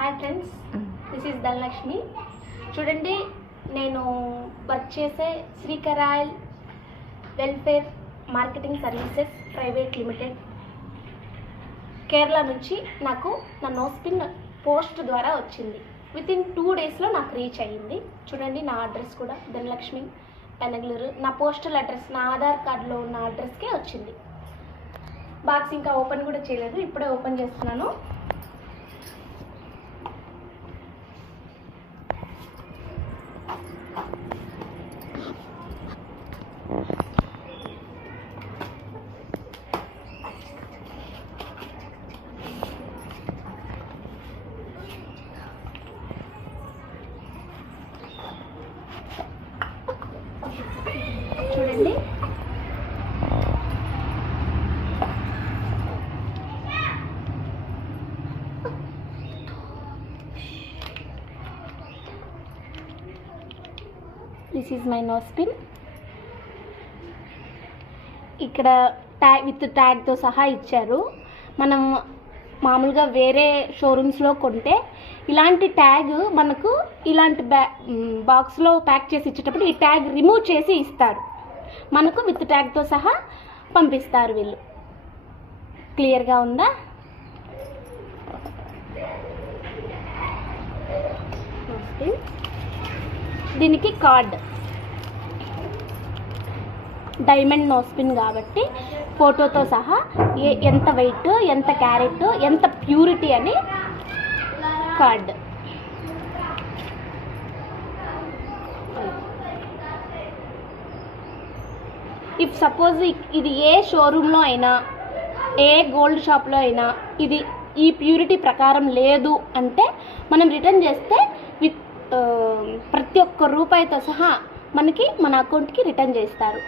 Hi friends, this is Dhanalakshmi. చూడండి, నేను work చేసే Srikarayal welfare marketing services private limited Kerala నుంచి నాకు నా నోస్ పిన్ పోస్ట్ ద్వారా వచ్చింది. వితిన్ 2 డేస్లో నాకు రీచ్ అయ్యింది. చూడండి, నా అడ్రస్ కూడా ధనలక్ష్మి పెనగలూరు. నా పోస్టల్ అడ్రస్ నా ఆధార్ కార్డులో ఉన్న అడ్రస్కే వచ్చింది. బాక్స్ ఇంకా ఓపెన్ కూడా చేయలేదు, ఇప్పుడే ఓపెన్ చేస్తున్నాను. చూడండి, this is my nose pin. ఇక్కడ విత్ ట్యాగ్తో సహా ఇచ్చారు. మనం మామూలుగా వేరే షోరూమ్స్లో కొంటే ఇలాంటి ట్యాగ్ మనకు ఇలాంటి బాక్స్లో ప్యాక్ చేసి ఇచ్చేటప్పుడు ఈ ట్యాగ్ రిమూవ్ చేసి ఇస్తారు. మనకు విత్ ట్యాగ్తో సహా పంపిస్తారు వీళ్ళు. క్లియర్గా ఉందా? దీనికి కార్డ్, డైమండ్ నోస్ పిన్ కాబట్టి ఫోటోతో సహా ఎంత వెయిట్, ఎంత క్యారెట్, ఎంత ప్యూరిటీ అని కార్డ్. ఇఫ్ సపోజ్ ఇది ఏ షోరూంలో అయినా, ఏ గోల్డ్ షాప్లో అయినా ఇది ఈ ప్యూరిటీ ప్రకారం లేదు అంటే మనం రిటర్న్ చేస్తే ప్రతి ఒక్క రూపాయితో సహా మనకి మన అకౌంట్కి రిటర్న్ చేస్తారు.